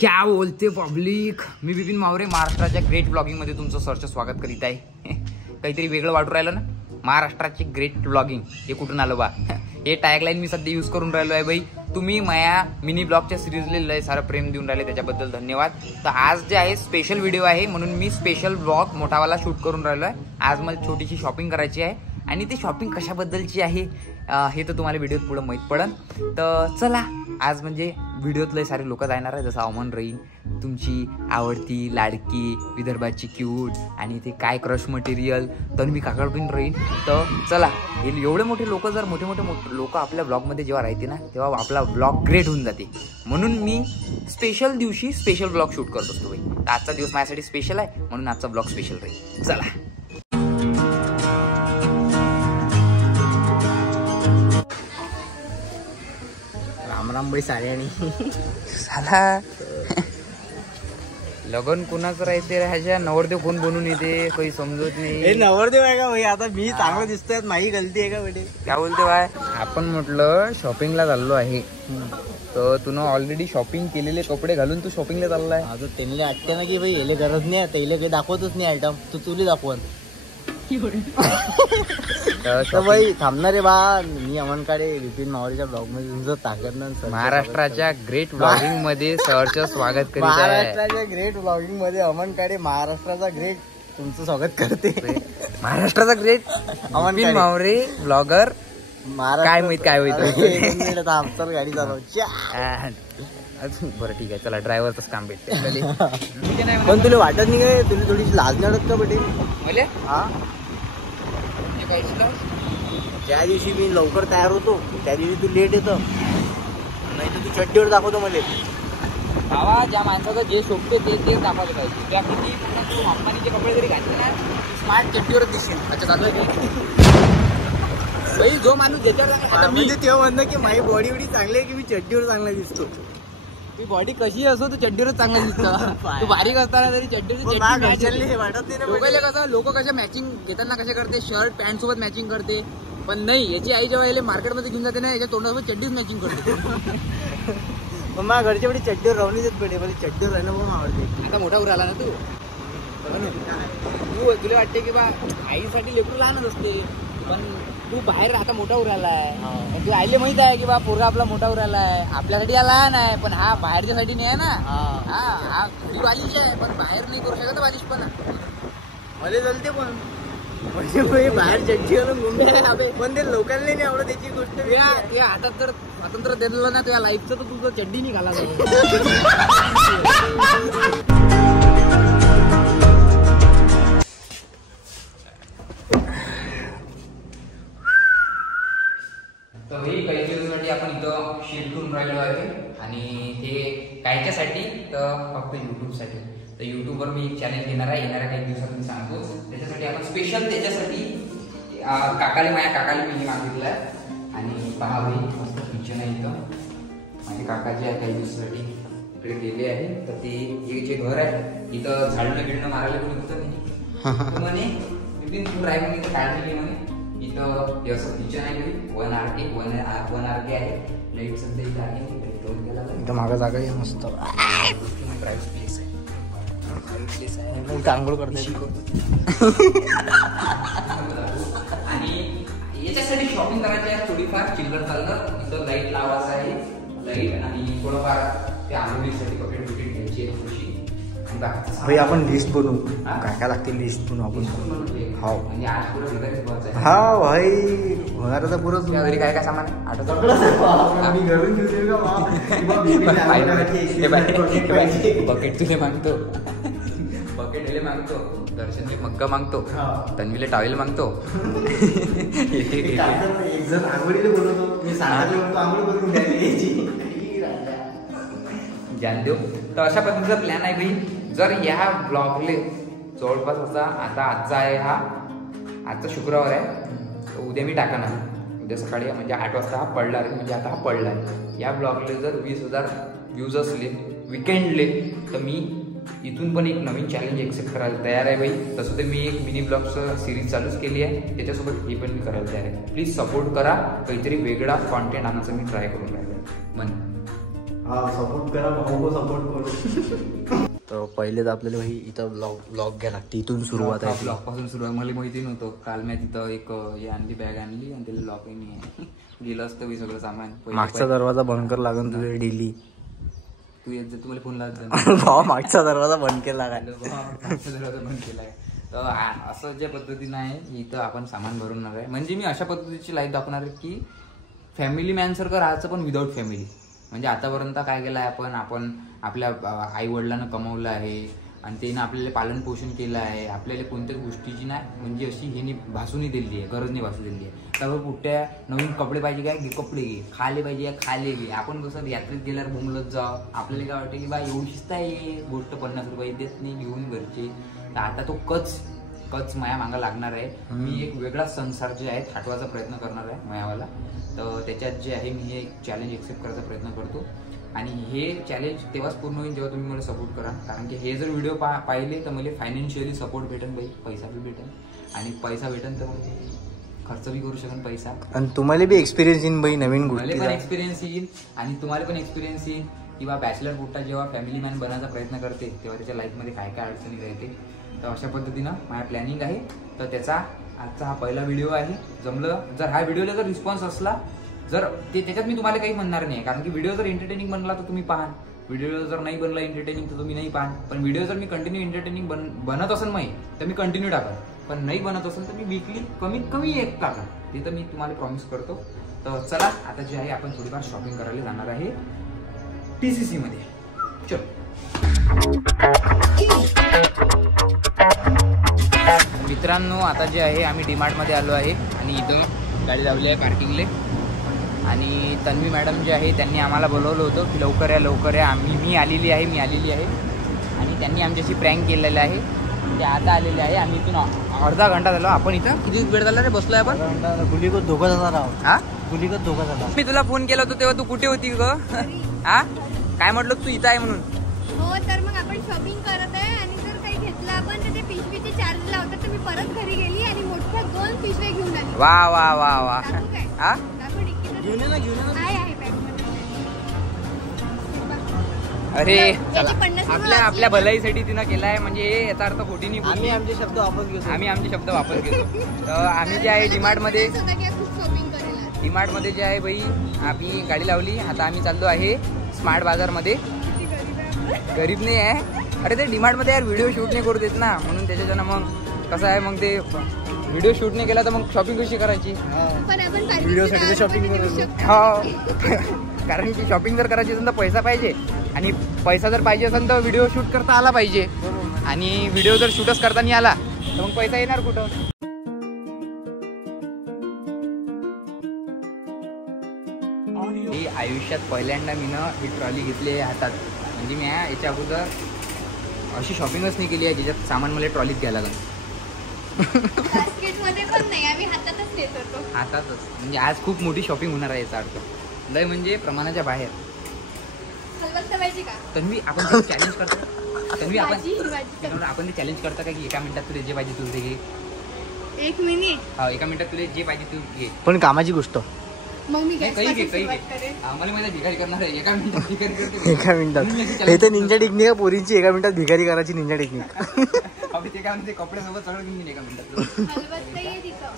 क्या बोलते पब्लिक, मी विपिन मावरे महाराष्ट्राच्या ग्रेट ब्लॉगिंग मध्ये तुमचं सरचं स्वागत करीत आहे. काहीतरी वेगळं वाटू राहिलं ना. महाराष्ट्राची ग्रेट ब्लॉगिंग हे कुठून आलं बा. हे टॅगलाईन मी सध्या यूज करून राहिलो आहे बाई. तुम्ही माया मिनी ब्लॉगच्या सिरीजला लय सारं प्रेम देऊन राहिले, त्याच्याबद्दल धन्यवाद. तर आज जे आहे स्पेशल व्हिडिओ आहे, म्हणून मी स्पेशल ब्लॉग मोठावाला शूट करून राहिलो आहे. आज मला छोटीशी शॉपिंग करायची आहे आणि ती शॉपिंग कशाबद्दलची आहे हे तर तुम्हाला व्हिडिओत पुढे माहीत पडेल. तर चला, आज म्हणजे व्हिडिओत लय सारे लोक जाणार आहे, जसं अमन राहील, तुमची आवडती लाडकी विदर्भाची क्यूट, आणि ते काय क्रश मटेरियल तन्वी काकडपीन राहील. तर चला, एवढे मोठे लोक, जर मोठे मोठे लोक आपल्या ब्लॉगमध्ये जेव्हा राहते ना, तेव्हा आपला ब्लॉग ग्रेट होऊन जाते. म्हणून मी स्पेशल दिवशी स्पेशल ब्लॉग शूट करत असतो बाई. तर आजचा दिवस माझ्यासाठी स्पेशल आहे, म्हणून आजचा ब्लॉग स्पेशल राहील. चला. रामरामबाई साड्यानी साला लगन कुणाचं राहते, ह्याच्या नवरदेव कोण बनून येते काही समजत नाही. हे नवरदेव आहे का भाई? आता मी चांगलं दिसतोय, माझी गलती आहे का बेटे? काय बोलते बाय? आपण म्हटलं शॉपिंगला चाललो आहे, तर तुनं ऑलरेडी शॉपिंग केलेले कपडे घालून तू शॉपिंगला चाललाय. आता त्यांना वाटते ना की भाई याला गरज नाही, आता याला काही दाखवतच नाही आयटम, तू तुला दाखवून. तर भाई थांबणार रे बा. मी अमन काळे विपिन मावळीच्या ब्लॉग मध्ये तुमचं ताकद ना. महाराष्ट्राच्या ग्रेट ब्लॉगिंग मध्ये सरचं स्वागत करीत आहे. महाराष्ट्राच्या ग्रेट ब्लॉगिंग मध्ये अमन काळे महाराष्ट्राचा ग्रेट तुमचं स्वागत करते. महाराष्ट्राचा ग्रेट विपिन मावरे ब्लॉगर. काय माहित काय होईल. आमचं गाडी चालव. बरं ठीक आहे, चला ड्रायव्हरच काम भेटते. पण तुला वाटत नाही काय, तुला थोडीशी लाज नाही वाटत का बेटे? म्हणजे हा, ज्या दिवशी मी लवकर तयार होतो त्या दिवशी तू लेट येतो, नाही तर तू चड्डीवर दाखवतो मला. बाबा, ज्या माणसाचं जे शोभते ते दाखवायला पाहिजे. त्यापैकी तू अंबानीचे कपडे जरी घातले ना, स्मार्ट चड्डीवरच दिसेल. अच्छा चालू भाई, जो माणूस ज्याच्यावर म्हणजे तेव्हा म्हणणं की माझी बॉडी एवढी चांगली आहे की मी चड्डीवर चांगला दिसतो. ती बॉडी कशी असो तू चड्डीवरच चांगला दिसतो. तू बारीक असताना तरी चड्डीवर वाटत नाही ना. कसं लोक कशा मॅचिंग घेताना कशा करते, शर्ट पॅन्ट सोबत मॅचिंग करते, पण नाही, याची आई जेव्हा याला मार्केटमध्ये घेऊन जाते ना, याच्या तोंडासोबत चड्डीच मॅचिंग करते. पण माझ्या घरच्या वेळी चड्डीवर राहून येत पडे, मला चड्डीवर राहिलं म्हणून आवडते. आता मोठा वर आला ना तू, तुला वाटते की बा आईसाठी लेकरू लहानच असते, पण तू बाहेर आता मोठा उराला आहे. तू आईले माहित आहे की बा पोरगा आपला मोठा उराला आहे, आपल्यासाठी हा लहान आहे, पण हा बाहेरच्यासाठी नाही आहे ना. हा थोडी बालिश आहे, पण बाहेर नाही करू शकत बालिश. पण मला चालते, पण म्हणजे बाहेर चड्डी घालून घुमले, पण ते लोकांना नाही आवडत त्याची गोष्ट. या हातात जर स्वातंत्र्य दिलं ना तुझ्या लाईफचं, तर तुझं चड्डी नाही घाला. तर हे काही दिवसासाठी आपण इथं शिफ्ट करून राहिलो आहे, आणि ते कायच्यासाठी तर फक्त यूट्यूबसाठी. तर यूट्यूबवर मी एक चॅनल घेणार आहे, येणाऱ्या काही दिवसात मी सांगतो. त्याच्यासाठी आपण स्पेशल त्याच्यासाठी माझ्या काकाला मी मागितलं आहे. आणि पहा भाई, मस्त किचन आहे इथं. माझे काका जे आहे काही दिवसासाठी इकडे गेले आहे, तर ते हे जे घर आहे इथं झाडणं गिडणं मारायला कोणी होतं नाही म्हणे, विपिन तू राय म्हणे, इथं काढली नाही म्हणे. इथं हे असं किचन आहे, 1 RK आहे. लाईट सध्या इथं आहे, इथं मागं जागा आहे मस्त. प्रायव्हेट प्लेस आहे, चांगलं करते. आणि याच्यासाठी शॉपिंग करायची आहे थोडीफार चिल्लर चाललं. इथं लाईट लावायचं आहे, लाईट, आणि थोडंफार ते आंघोळीसाठी बकेट घ्यायची आहे थोडीशी. भाई आपण लिस्ट बनवू, काय काय लागते लिस्ट बनवू आपण. हो, म्हणजे आज पुरं विकायचं. हा भाई, होणार तर पुरं. घरी काय काय सामान आठवत बकेट तुले मागतो, बकेट हेले मागतो, दर्शनले मग्गा मागतो, तन्वीले टॉवेल मागतो. जान देऊ. तर अशा पद्धतीचा प्लॅन आहे भाई. जर या ब्लॉगले जवळपास असा, आता आजचा आहे हा, आजचा शुक्रवार आहे, तर उद्या मी टाकणार. उद्या सकाळी म्हणजे 8 वाजता हा पडला आहे, म्हणजे आता हा पडला आहे. या ब्लॉगले जर 20,000 व्ह्यूज असले विकेंडले, तर मी इथून पण एक नवीन चॅलेंज एक्सेप्ट करायला तयार आहे भाई. तसं तर मी एक मिनी ब्लॉगचं सिरीज चालूच केली आहे, त्याच्यासोबत हे पण मी करायला तयार आहे. प्लीज सपोर्ट करा, काहीतरी वेगळा कॉन्टेंट आणायचं मी ट्राय करून राहिलो. मन सपोर्ट करा, भाऊ को सपोर्ट करू. तर पहिलेच आपल्याला भाई इथं ब्लॉग घ्या लागते. इथून सुरुवात आहे. ब्लॉग पासून सुरुवात. मला माहिती नव्हतं. काल मी तिथं एक हे आणली, बॅग आणली आणि त्याला लॉकही नाही आहे. गेलं असतं मी सगळं सामान. मागचा दरवाजा बंद कर लागन तुझे डेली. तू येत जा, तुम्हाला फोन लागत भाऊ मागचा दरवाजा बंद केला काय? मागचा दरवाजा बंद केलाय. तर असं ज्या पद्धतीनं आहे इथं आपण सामान भरवणार आहे. म्हणजे मी अशा पद्धतीची लाईफ दाखवणार आहे की फॅमिली मॅन सारखं राहायचं पण विदाऊट फॅमिली. म्हणजे आतापर्यंत काय केलं आहे आपण आपल्या आई वडिलांना कमवलं आहे आणि त्यानं आपल्याला पालन पोषण केलं आहे. आपल्याला कोणत्याच गोष्टीची नाही म्हणजे अशी हे भासून दिली आहे, गरज नाही भासू दिली आहे. त्यावर कुठल्या नवीन कपडे पाहिजे काय घे, कपडे घे. खाले पाहिजे खाले घे. आपण कसं यात्रेत गेल्यावर बोंबलत जाऊ. आपल्याला काय वाटतं की बा एवढी शिस्त आहे, गोष्ट 50 रुपये देत नाही घेऊन घरचे. तर आता तो कच माया मागा लागणार आहे. मी एक वेगळा संसार जे आहे थाटवायचा प्रयत्न करणार आहे मायावाला. तर त्याच्यात जे आहे मी हे चॅलेंज एक्सेप्ट करायचा प्रयत्न करतो आणि हे चॅलेंज तेव्हाच पूर्ण होईल जेव्हा तुम्ही मला सपोर्ट करा. कारण की हे जर व्हिडिओ पाहिले तर मला फायनान्शियली सपोर्ट भेटेल बाई, पैसा बी भेटेल आणि पैसा भेटेल तर मग खर्च बी करू शकेन पैसा. आणि तुम्हाला बी एक्सपिरियन्स येईल बाई नवीन गोष्टी. पण एक्सपिरियन्स येईल आणि तुम्हाला पण एक्सपिरियन्स येईल किंवा बॅचलर कुठला जेव्हा फॅमिली मॅन बनायचा प्रयत्न करते तेव्हा त्याच्या लाईफमध्ये काय काय अडचणी राहते. तर अशा पद्धतीनं माझ्या प्लॅनिंग आहे. तर त्याचा आजचा हा पहिला व्हिडिओ आहे. जमलं जर हा व्हिडिओला जर रिस्पॉन्स असला जर त्याच्यात मी तुम्हाला काही म्हणणार नाही. कारण की व्हिडिओ जर एंटरटेनिंग बनला तर तुम्ही पाहा. व्हिडिओ जर नाही बनला एंटरटेनिंग तर तुम्ही नाही पाहा. पण व्हिडिओ जर मी कंटिन्यू एंटरटेनिंग बनत असेल नाही तर मी कंटिन्यू टाका. पण नाही बनत असेल तर मी वीकली कमीत कमी एक टाका. ते तर मी तुम्हाला प्रॉमिस करतो. तर चला आता जे आहे आपण थोडीफार शॉपिंग करायला जाणार आहे TCC मध्ये. चल मित्रांनो, आता जे आहे आम्ही डीमार्ट मध्ये आलो आहे आणि इथं गाडी लावली आहे पार्किंगले. आणि तन्वी मॅडम जे आहे त्यांनी आम्हाला बोलवलं होतं की लवकर या. मी आलेली आहे आणि त्यांनी आमच्याशी प्रँक केलेलं आहे. ते आता आलेले आहे. आम्ही इथून अर्धा घंटा झाला. आपण इथं किती वेळ झाला रे बसलोय आपण? गुलीगत धोका झाला. गुलीगत धोका झाला. मी तुला फोन केला होता तेव्हा तू कुठे होती ग? हा काय म्हटलं तू इथं आहे म्हणून? हो, तर मग आपण शॉपिंग करत आहे आणि जर काही घेतलं आपण तर ते पिशवीचे चार्ज लावतात. तर मी परत घरी गेली आणि मोठ्या 2 पिशव्या घेऊन आली. वा हा घेऊन आहे बॅगमध्ये. अरे आपल्या भलाईसाठी तिनं केलाय. म्हणजे याचा अर्थ खोटी नाही. आम्ही आमचे शब्द वापस घेतो. तर आम्ही जे आहे डीमार्ट मध्ये शॉपिंग जे आहे बाई आम्ही गाडी लावली. आता आम्ही चाललो आहे स्मार्ट बाजार मध्ये. गरीब नाही आहे. अरे ते डीमार्ट मध्ये यार व्हिडिओ शूट नाही करू देत ना, म्हणून त्याच्यानं मग कसं आहे मग ते व्हिडिओ शूट नाही केला तर मग शॉपिंग कशी करायची? व्हिडिओसाठी शॉपिंग करू. हो कारण की शॉपिंग जर करायची असेल तर पैसा पाहिजे आणि पैसा जर पाहिजे असेल तर व्हिडिओ शूट करता आला पाहिजे. आणि व्हिडिओ जर शूटच करता नाही आला तर मग पैसा येणार कुठं? आयुष्यात पहिल्यांदा मीनं ही ट्रॉली घेतली आहे हातात. म्हणजे मी याच्या अगोदर अशी शॉपिंगच नाही केली आहे ज्याच्यात सामान मला ट्रॉलीत घ्यायला लागलं. हातातच. म्हणजे आज खूप मोठी शॉपिंग होणार आहे याचा अर्थ. लय म्हणजे प्रमाणाच्या बाहेर. तन्वी आपण चॅलेंज करतो. तन्वी आपण ते चॅलेंज करता का की एका मिनिटात तुला जे पाहिजे तू ते घे. 1 मिनिट. हा एका मिनिटात तुला जे पाहिजे तू घे. पण कामाची गोष्ट. मग मी काही घे. आम्हाला माझ्या भिकारी करणार आहे. एका मिनिटात भिकारी करते. एका मिनिटात हे तर निंजा टेक्निक आहे पोरींची. एका मिनिटात भिकारी करायची निंजा टेक्निक. ते काय म्हणते कपडे सोबत सगळं घेऊन एका मिनिटात.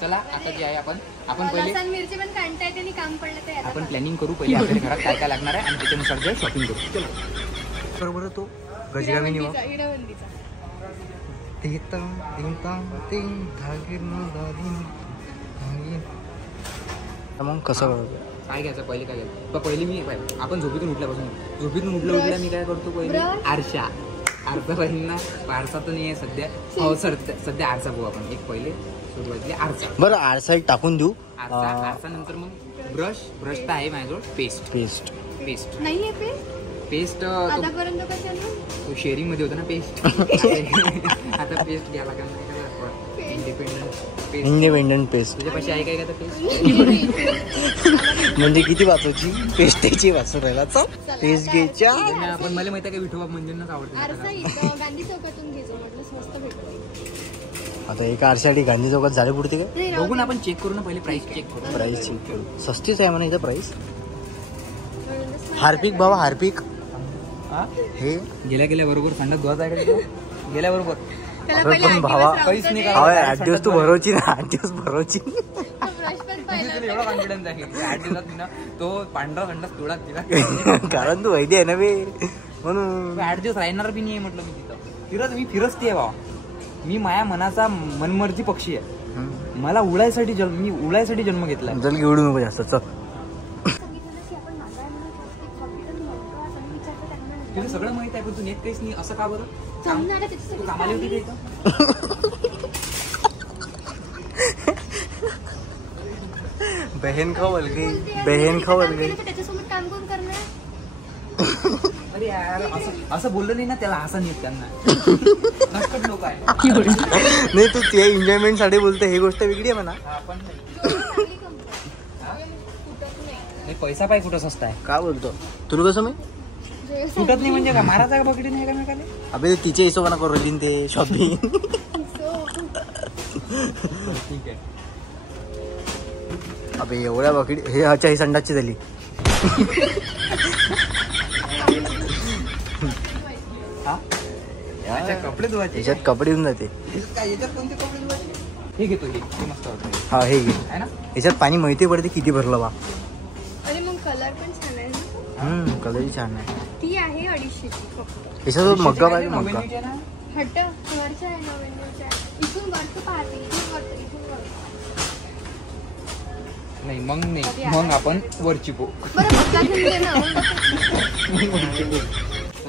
चला आता जे आहे आपण पहिले मिरची पण काढता येते आणि काम पडलं तर आपण प्लॅनिंग करू. पहिले आपल्या घरात काय काय लागणार आहे आणि त्याच्यानुसार जे शॉपिंग करू. चलो बरोबर तो गजगामी निवा मग कसं काय घ्यायचं पहिले काय घ्यायचं? पहिले मी आपण झोपेतून उठल्या मी काय करतो पहिले आरसा पाहिजे ना. आरसा तर नाही आहे सध्या. हो सध्या आरसा बघू आपण. एक पहिले सुरुवातीला आरसा. बरं आरसा एक टाकून देऊ. आरसा नंतर मग ब्रश तर आहे माझ्याजवळ. पेस्ट नाहीये पेस्ट आतापर्यंत तो शेअरिंग मध्ये होता ना पेस्ट. आता पेस्ट घ्यायला का इंडिपेंडंट पेस्ट. तुझ्यापाशी आहे काय का पेस्ट? म्हणजे किती वाचवची पेस्टची वाचू राहिला. पेस्ट घ्यायच्या. आपण मला माहिती आहे का विठोबा मंदिरच आवडतं. गांधी चौकातून घ्यायचं म्हटलं स्वस्त भेटतो. आता एका आरशासाठी गांधी चौकात झाले पुरते काय बघून आपण चेक करू ना. पहिले प्राइस चेक करू. प्राइस चेक करू. सस्तीच आहे म्हणा इथं प्राइस. हार्पिक भावा हार्पिक हा? हे गेल्या बरोबर थंडात धुवायचा आहे का गेल्या बरोबर त्याला अरे पहिले पण 8 भावा, दिवस काहीच राहू नाही दे. करा. 8 दिवस तू भरवची ना 8 दिवस भरवची तो brush पण पाहिला तुला एवढा कॉन्फिडन्स आहे की 8 दिवसात मी ना तो पांढरा खंडाच पिवळा तिला कारण तू वैद्य आहे ना बे म्हणून 8 दिवस राहणार बी नाही म्हटलं मी तिथं मी फिरस्ती आहे भावा. मी माया मनाचा मनमर्जी पक्षी आहे. मला उडायसाठी जन्म घेतला. जल घेऊन नको जास्त चल. सांगितलं की आपण मागाय म्हणून एक हॉस्पिटल नव्हतं असं मी विचारलं त्यांना. तुला सगळं माहित आहे पण तू नेत काहीच नाही असं का बरं जमणार आहे त्याच्यासाठी तू कामाला होती चालली. बहन खवल गई बोलते, बहन आणि खवल काम गई केलं तर त्याच्यासोबत काम कोण करणार? अरे यार असं बोललं नाही ना त्याला हसा नाही त्यांना नटखट लोक आहे. नाही तू ते एन्जॉयमेंट साठी बोलते ही गोष्ट वेगळी आहे म्हणा. आपण नाही. चांगली कंपनी. फुटत नाही. नाही, पैसा पाय कुठं स्वस्त आहे. का बोलतो तुला कसं माहित जे सुटत नाही म्हणजे का महाराज आहे बकेटी नाही का मी खाली अबे तिच्या हिशोबाने करू ते शॉपिंग. ठीक आहे. अबे एवढ्या बकेट हे अच्छा ही संडासची झाली. हा याच्या कपडे धुवायचे याच्यात कपडे येऊन जाते. याच्यात कोणते कपडे धुवायचे हे घेतो हे मस्त होतं हा हे घे आहे ना. याच्यात पाणी माहिती पडते किती भरलं बा. आणि मग कलर पण छान आहे ना. कलरही छान आहे. ती आहे 250 फक्त. याच्यात मग्गा पाहिजे मग्गा. 99 आहे ना. हट्ट वरच्या आहे 99च्या. इथून वरचं पाहते इथून वर. नाही मग नाही मग आपण वरची पो बरं मक्का घेऊन दे ना.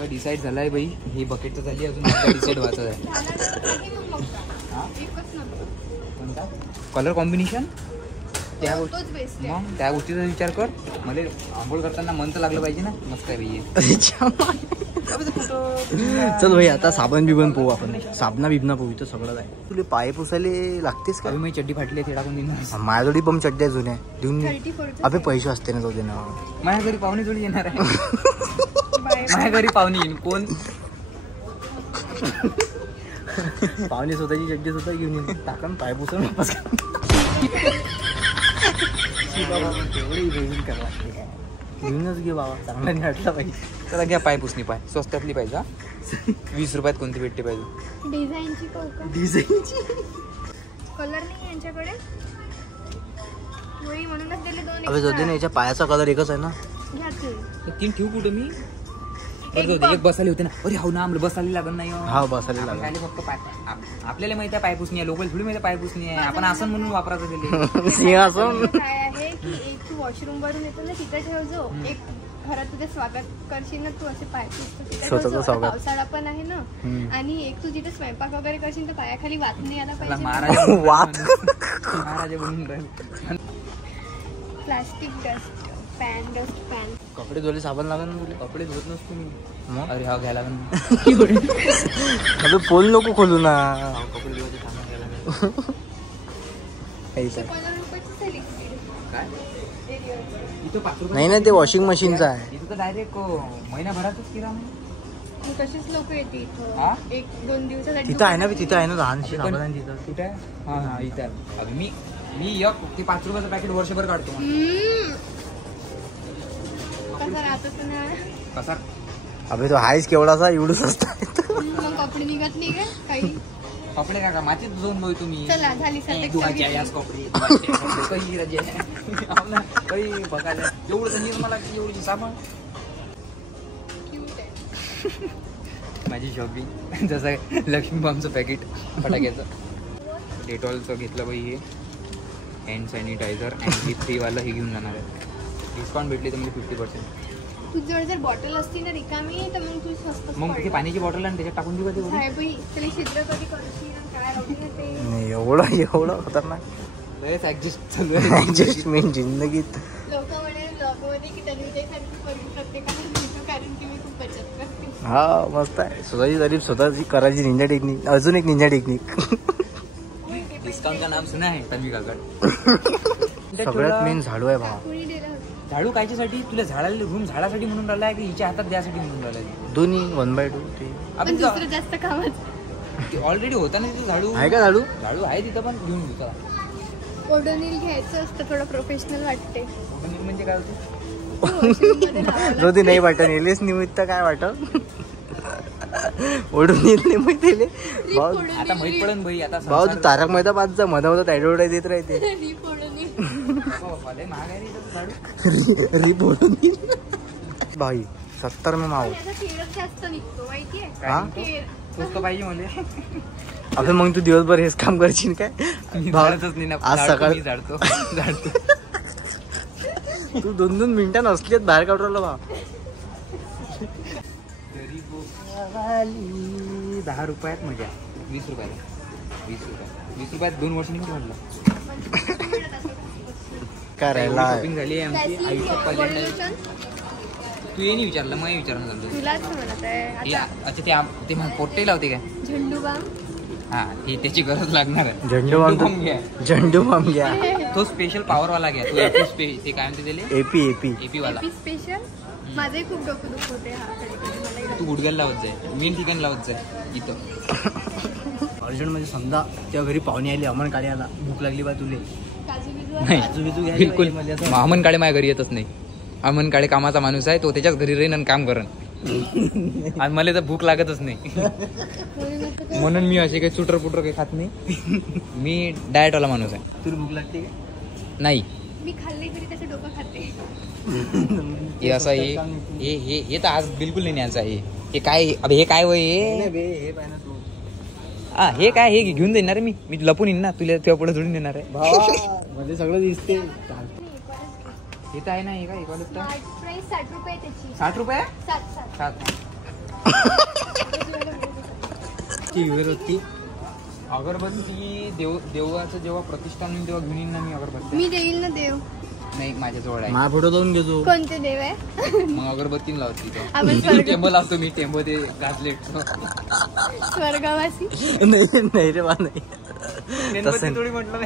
डिसाईड झालाय बाई ही बकेट तर झाली अजून डिसाईड व्हायचं आहे. मग मक्का. हा? एकच नंबर. कलर कॉम्बिनेशन त्या तोच बेस्ट आहे. मग त्या गोष्टीचा विचार कर. मला आंघोळ करताना मन तर लागलं पाहिजे ना. मस्त आहे बाई चल भाई आता साबण बिबन पोहू आपण. साबणा बिबना पोहू इथं सगळं आहे. तुला पाय पुसायला लागतेस का. अभी मी चड्डी फाटली ते टाकून देणार. माझ्याजवळी पण चड्ड्या जुन्या देऊन 34 अबे पैसे असते ना जाऊ दे ना. माझ्या घरी पाहुणे जोडी येणार आहे. बाय. माझ्या घरी पाहुणे येईन कोण पाहुणे स्वतःची चड्डी स्वतः घेऊन येईल टाकून पाय पुसून वापस घेऊनच घे बाबा चांगला नाही वाटला पाहिजे. चला घ्या पाय पुसणी पाय स्वस्तातली पाहिजे हा. 20 रुपयात कोणती भेटते पाहिजे. डिझाईनची कोका. डिझाईनची कलर नाही यांच्याकडे. वही म्हणूनच दिले 2 अबे जाऊ दे ना याच्या पायाचा कलर एकच आहे ना. घ्या ते. ते 3 ठेवू कुठे मी एक बसाली होते ना. अरे हो ना आम्हाला बसायला लागत नाही हो. हा बसायला आपण लागला. खाली फक्त आपल्याला माहिती आहे पायपुसणी आहे. लोकल थोडी माहिती आहे पायपुसणी आहे. आपण आसन म्हणून वापरायचं दिले. सिंहासन काय आहे की एक तू वॉशरूम वरून येतो ना तिथे ठेवजो. एक घरात तुझे स्वागत करशील ना तू असे पाय पुसतो तिथे स्वतःचं ठेवजो. स्वागत. पावसाळा पण आहे ना. आणि एक तू जिथे स्वयंपाक वगैरे करशील तर पायाखाली वात नाही आला चला, पाहिजे. महाराजा बनून राहील. Plastic dust dust pan. कपडे धुवायला साबण लागेल ना तुला. कपडे धुवत नसतो मी. मग अरे हा घ्यायला लागेल. अबे पोल नको खोलू ना. कपडे धुवायचे सामान घ्यायला लागेल. काही तर. 15 रुपयाचीच आहे लिक्विड. काय एरियल. इथं 5 रुपये नाही ना ते वॉशिंग मशीनचं आहे. इथं तर डायरेक्ट महिनाभरातच किराणा आहे. मग तशीच लोक येते हा? इथं 1-2 दिवसासाठी. तिथं आहे ना बे, तिथं आहे ना लहानशी साबण आहे तिथं. कुठे आहे? हा हा इथं आहे. अगं मी एक ते 5 रुपयाचं पॅकेट वर्षभर काढतो. कसं राहतच ना. कसा अबे तो आहेच केवढासा एवढंच असतं. मग कपडे निघत नाही का काही. कपडे का मातीत जाऊन बोल तुम्ही. चला झाली सध्या दुहायचे आहे आज कपडे काही रजे हो ना, काही बघायला एवढं तर निर्मला एवढी सामान. क्यूट आहे. माझी शॉपिंग जसं लक्ष्मी बॉम्बचं पॅकेट फटाक्याचं. डेटॉलचं घेतलं बाई हे हँड सॅनिटायझर आणि फ्रीवालं हे घेऊन जाणार आहे. डिस्काउंट भेटली तर म्हणजे 50%. तुझ्यावर जर बॉटल असती ना रिकामी तर मग तू स्वस्त मग तिथे पाण्याची बॉटल आणि त्याच्यात टाकून देऊ का ते वरून? साहेब त्याला छिद्र कधी करशील आणि काय राहू ना ते. नाही, एवढं खतरनाक. बरेच ऍडजस्ट चालू आहे. ऍडजस्टमेंट जिंदगीत. लोक म्हणे ब्लॉगमध्ये की धनंजयसारखी करून प्रत्येकाला भेटू कारण की मी खूप बचत करते. हा मस्त आहे. स्वतःची तारीफ स्वतःची करायची निंजा टेक्निक. अजून एक निंजा टेक्निक. डिस्काउंट का नाम सुना है तन्वी काकड. सगळ्यात मेन झाडू आहे भावा. कुणी दिलं होतं. झाडू कायच्यासाठी तुला झाडाला रूम झाडासाठी म्हणून राहिलाय की हिच्या हातात द्यासाठी म्हणून राहिलाय. दोन्ही 1/2 ते पण दुसरं जास्त कामात. ऑलरेडी होता ना तिथं झाडू. आहे का झाडू. झाडू आहे तिथं पण घेऊन घेऊ. ओडोनिल घ्यायचं असतं थोडं प्रोफेशनल वाटते. म्हणजे काय होतं जो ती नाही वाटत येलेच निमित्त काय वाटत ओढून येत नाही माहिती भाऊ. आता माहित पडन भाई. आता भाऊ तू तारक मेहता पाच जा मधा मधात ऍडव्हर्टाईज देत राहते. रिप ओढून भाई 70 में माऊ. जास्त निघतो माहितीये. हा पुस्तक पाहिजे मला. अबे मग तू दिवसभर हेच काम करशील काय. झाडतच नाही ना. आज सकाळी झाडतो. तू 2-2 मिनिटां असलेत बाहेर काढून राहिला बा. 10 रुपयात मजा. 20 रुपयात 20 रुपयात 2 वर्ष निघतो म्हटलं. काय राहिला शॉपिंग झाली आहे आमची. आयुष्यात पहिल्यांदा तू ये नाही विचारलं मग विचारणं झालं. तुलाच म्हणत आहे. अच्छा ते पोट्टे लावते काय. झेंडू बाम. हा ती त्याची गरज लागणार आहे. झेंडू बाम घ्या. तो स्पेशल पॉवर वाला घ्या. तो ते काय म्हणते त्याला एपी वाला. स्पेशल. माझंही खूप डोकं दुखवते हा कधी. तू गुडघ्याला लावत जाय. मेन ठिकाणी लावत जाय इथं. अर्जंट म्हणजे समजा तेव्हा घरी पाहुणे आली अमन काळे आला भूक लागली बा तुले काजू बिजू घ्यायला बिलकुल. पाहिजे म्हणजे अमन काळे माझ्या घरी येतच नाही. अमन काळे कामाचा माणूस आहे. तो त्याच्याच घरी राहीन आणि काम करण. आणि मला तर भूक लागतच नाही. म्हणून मी असे काही सुटर पुटर काही खात नाही. मी डाएट वाला माणूस आहे. तुला भूक लागते का नाही मी खाल्ली तरी त्याचं डोकं खाते. हे असं हे तर आज बिलकुल नाही न्यायचं आहे. हे काय अबे हे काय वय हे पाहिजे तू हा हे काय हे घेऊन देणार आहे. मी लपून येईन ना तुला तेव्हा पुढे जोडून देणार आहे. म्हणजे सगळं दिसते. हे तर आहे ना हे काय प्राइस 60 रुपये त्याची. 60 रुपये 7. होती अगरबत्ती देवाचं जेव्हा प्रतिष्ठान होईल तेव्हा घेऊन येईन ना मी अगरबत्ती. मी देईल ना देव. नाही माझ्याजवळ आहे. मा फोटो जाऊन घेतो. कोणते देव आहे. मग अगरबत्ती लावते आपण स्वर्ग- टेंबो लावतो मी. टेंबो ते गाजलेट स्वर्गवासी. नाही रे बा नाही. मेणबत्ती थोडी म्हटलं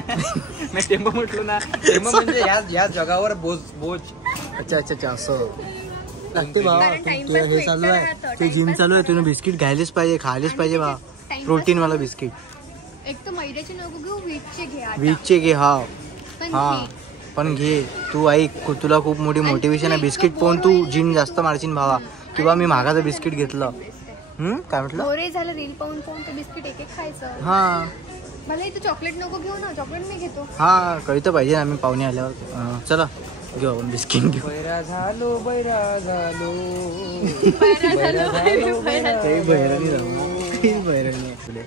मी टेंबो म्हटलो ना. टेंबो म्हणजे या जगावर बोज. अच्छा असं लागते बा. कारण time तुला pass हे चालू आहे भेटतं, ते time जिम pass चालू आहे. तुला भेटतं. बिस्किट घ्यायलाच पाहिजे खायलाच पाहिजे बा. Time pass प्रोटीन वाला बिस्किट. एक तर मैद्याचे नको घेऊ वीटचे घे आता. वीजचे घे. हा पण हा घे. पण घे तू ऐक तुला खूप मोठी मोटिवेशन आहे. बिस्किट पाहून तू जिम जास्त मारशील भावा. किंवा मी महागाचं बिस्किट घेतलं. काय म्हटलं बोरे झालं रील पाहून ते बिस्किट एक खायचं. हा मला इथं चॉकलेट नको घेऊ ना. चॉकलेट मी घेतो. हा कळतं पाहिजे ना. आम्ही पाहुणे आल्यावर चला घेऊ आपण बिस्किट घेऊ. बैरा झालो काही बहिराणी जाऊ. काही बहिराणी आपले.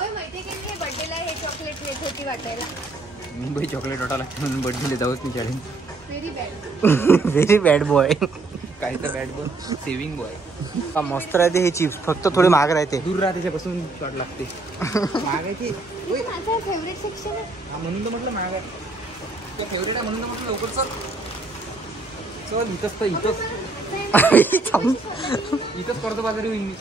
ओय माहिती की मी बर्थडेला हे चॉकलेट नेत होती वाटायला. मुंबई चॉकलेट वाटा लागते म्हणून बर्थडेला जाऊच नाही शाळेत. Very bad. Very bad boy. काही तर बॅड बॉय सेविंग बॉय. मस्त राहते हे चिप्स फक्त थोडे महाग राहते. दूर राहते त्याच्यापासून शॉट लागते. महाग आहे ते. माझा फेवरेट सेक्शन आहे. म्हणून तर म्हटलं महाग आहे. तो फेवरेट आहे म्हणून तर म्हटलं लवकर चल इथंच तर इथंच करतो बाजारी होईल मी.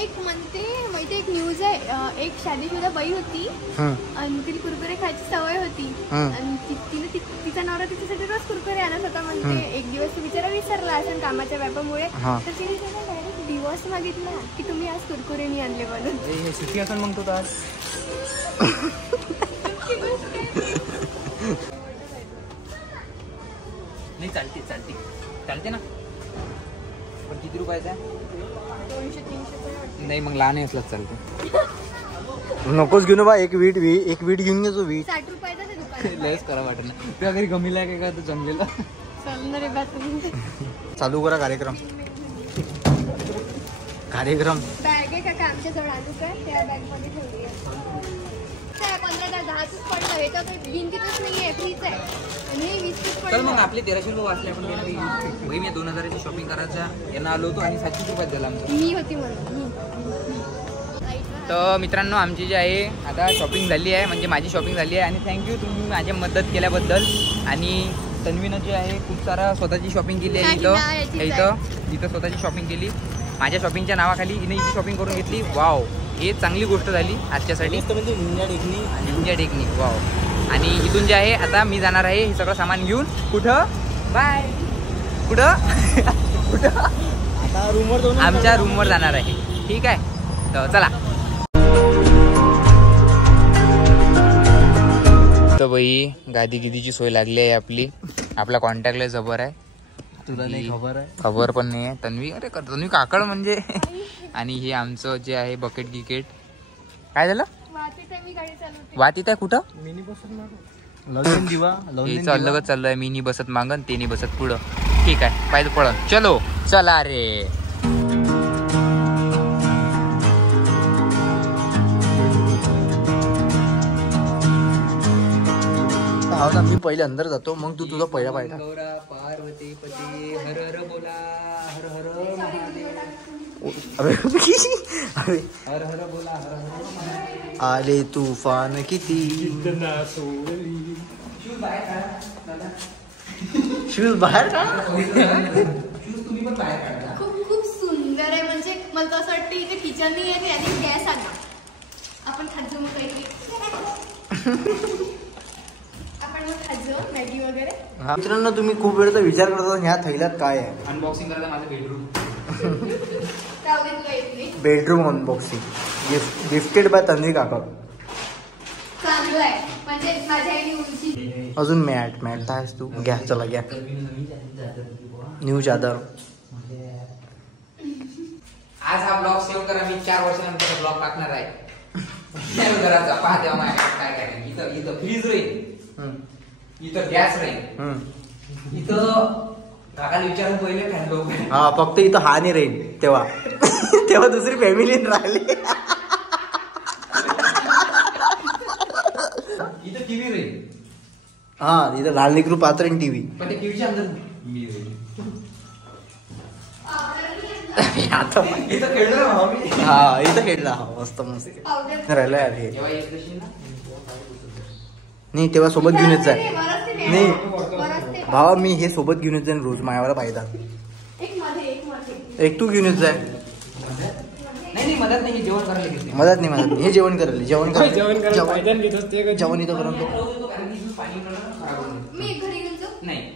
एक म्हणते माहिती एक न्यूज आहे. एक शादीशुदा बाई होती आणि तिला कुरकुरे खायची सवय होती. आणि तिने तिचा नवरा तिच्यासाठी रोज कुरकुरे आणत होता. म्हणते एक दिवस ती बिचारा विसरला असं कामाच्या व्यापामुळे. तर तिने त्याला डायरेक्ट डिवोर्स मागितला की तुम्ही आज कुरकुरे नाही आणले म्हणून. हे सुट्टी असं मग तो आज नाही चालते ना. पण किती रुपयाचा आहे. 200-300 नाही मग लहान असलाच चालते. नकोच घेऊन बा. एक वीट घेऊन घे. तू वीट 60 रुपयाचा ते दुकान. लयच करा वाटत ना. तुझ्या घरी गमीला काय का तो जमलेला. चालणार आहे बाथरूम. चालू करा कार्यक्रम. बॅग आहे का आमच्या जवळ आणू काय. त्या बॅग मध्ये ठेवली आहे. 15-10च पडलं. हे तर काही भिंतीतच नाहीये. फ्रीच आहे. आणि हे 20 चल पडलं. मग आपले 1300 रुपये वाचले. आपण भाई मी 2000ची शॉपिंग करायच्या यांना आलो होतो आणि 700 रुपयात झाला आमचं. मी होती म्हणून. तर मित्रांनो आमची जी आहे आता शॉपिंग झाली आहे. म्हणजे माझी शॉपिंग झाली आहे. आणि थँक्यू तुम्ही माझी मदत केल्याबद्दल. आणि तन्वीनं जी आहे खूप सारा स्वतःची शॉपिंग केली आहे. इथं स्वतःची शॉपिंग केली. माझ्या शॉपिंगच्या नावाखाली हिने हिची शॉपिंग करून घेतली. वाव हे चांगली गोष्ट झाली आजच्यासाठी. Ninja technique wow. आणि इथून जे आहे आता मी जाणार आहे हे सगळं सामान घेऊन. कुठं बाय कुठं आता रूमवर जाऊन आमच्या रूमवर जाणार आहे. ठीक आहे तर चला. तर बाई गादी गिदीची सोय लागली आहे आपली. आपला कॉन्टॅक्टला जबर आहे. तुला नाही खबर आहे? खबर पण नाही आहे. तन्वी, अरे तन्वी काकड म्हणजे. आणि हे आमचं जे आहे बकेट गिकेट. काय झालं? वातीत आहे कुठं? मिनी बसत मागं लावून दिवा हे चाललं चाललंय. मी नाही बसत मागन, ते नाही बसत पुढं. ठीक आहे, पाहिजे पळण. चलो चला रे. हा ना, मी पहिले अंदर जातो, मग तू तुझा पहिला पाहिजे. गौरा पार्वती पती हर हर बोला, हर हर महादेव. अरे हर हर बोला, हर हर महादेव. आले तुफान किती. शूज बाहेर काढा. तुम्ही पण बाहेर काढा. खूप सुंदर आहे. म्हणजे मला तर असं वाटतं इथे किचन नाही आहे आणि गॅस आला. आपण खाजो मग काहीतरी. मॅगी वगैरे. मित्रांनो, तुम्ही खूप वेळचा विचार करता ह्या थैल्यात काय आहे. अनबॉक्सिंग करायचं माझं bedroom. Bedroom unboxing gifted bye Tanvi काकड. चांगलं आहे. म्हणजे माझ्या आईने उंची. अजून मॅट काय आहेस तू? घ्या, चला घ्या. न्यू चादर. आज हा ब्लॉग सेव्ह करा. मी 4 वर्षानंतर ब्लॉग टाकणार आहे. घराचा पहा तेव्हा माझ्याकडे काय काय. इथं फ्रीज राहील, इथं गॅस राहील, इथं काकाला विचारून पहिले फॅन बघू. हा, फक्त इथं हा नाही राहील तेव्हा. तेव्हा दुसरी फॅमिली राहिली. इथं टीव्ही राहील. हा, इथं लहान लेकरू पात्र टीव्ही. पण ते टीव्हीच्या अंदर मी राहील. आता इथं खेळणार मी. हा, इथं खेळला. हा, मस्त मस्त राहिलं यार हे. जेव्हा येत असेल ना, नाही तेव्हा सोबत घेऊन येत जाय. नाही भावा, मी हे सोबत घेऊन येत जाईन रोज. मायावाला पाहिजे. एक तू घेऊन येत जाय. नाही मदत नाही. जेवण करायला घेतली. मदत नाही. हे जेवण करेल. जेवण मी इथं करून घरी घेऊन जाऊ. नाही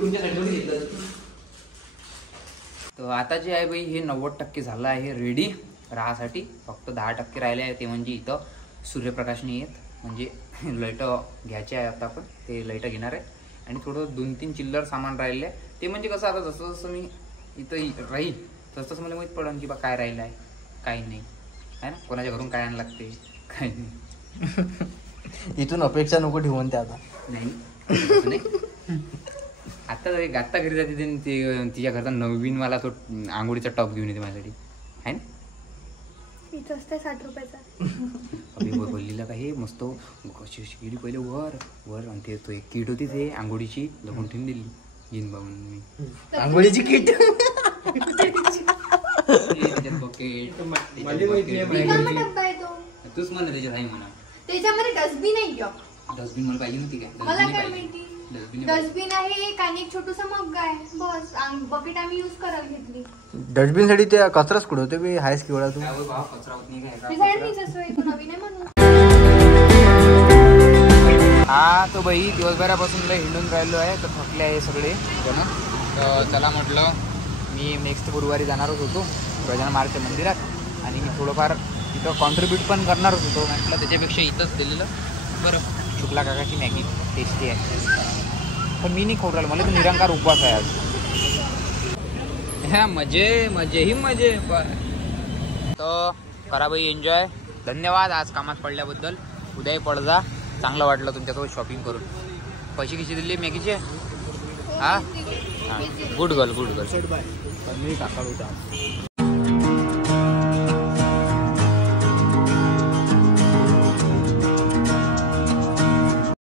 तुमच्यासाठी घेतलं. तर आता जे आहे बाई, हे 90% झालं आहे रेडी राहासाठी. फक्त 10% राहिले आहे. ते म्हणजे इथं सूर्यप्रकाश नाही येत. म्हणजे लाईट घ्यायचे आहे. आता आपण ते लाईट घेणार आहे. आणि थोडं 2-3 चिल्लर सामान राहिले आहे. ते म्हणजे कसं, आता जसं जसं मी इथं राहील तसं मला माहीत पडेल की बा काय राहिलं आहे काही नाही आहे ना. कोणाच्या घरून काय आणायला लागते काही नाही. इथून अपेक्षा नको ठेवून ते आता. नाही आता घरी जाते तिच्या घरचा नवीन मला तो आंघोळीचा टॉप घेऊन येते माझ्यासाठी आहे ना. इथं असते 60 रुपयाचा. अभि बोललेला का हे मस्त कशी गेली पहिले वर आणि ते तो एक किट होती ते आंघोळीची लपून ठेवून दिली. येईन बाबून मी आंघोळीची किट. तूच म्हणा त्याच्यात आहे म्हणा. त्याच्यामध्ये डस्टबिन आहे का? डस्टबिन मला पाहिजे नव्हती काय? मला काय माहिती. डस्टबिन आहे एक आणि एक छोटूसा मग आहे बस. बकेट आम्ही युज करायला घेतली. डस्टबिन साठी त्या कचराच कुठं होते बे? हायस किवळा तू. कचरा होत नाही काय? नवीन आहे म्हणून. हा तो बाई दिवसभरापासून लय हिंडून राहिलो आहे. तर थकले आहे सगळे जण. तर चला म्हटलं, मी नेक्स्ट गुरुवारी जाणारच होतो गजानन महाराजच्या मंदिरात. आणि मी थोडंफार तिथं कॉन्ट्रीब्यूट पण करणारच होतो. म्हटलं त्याच्यापेक्षा इथंच दिलेलं बरं. शुक्ला काकाची मॅगी टेस्टी आहे. पण मी नाही खाऊ राहिलो. मला तर निरंकार उपवास आहे आज. ह्या मजे ही मजे. तर करा बाई एन्जॉय. धन्यवाद आज कामात पडल्याबद्दल. उद्याही पडजा. चांगलं वाटलं तुमच्यासोबत शॉपिंग करून. पैसे किती दिले मॅगीचे? हा, गुड गर्ल. मी काका होता.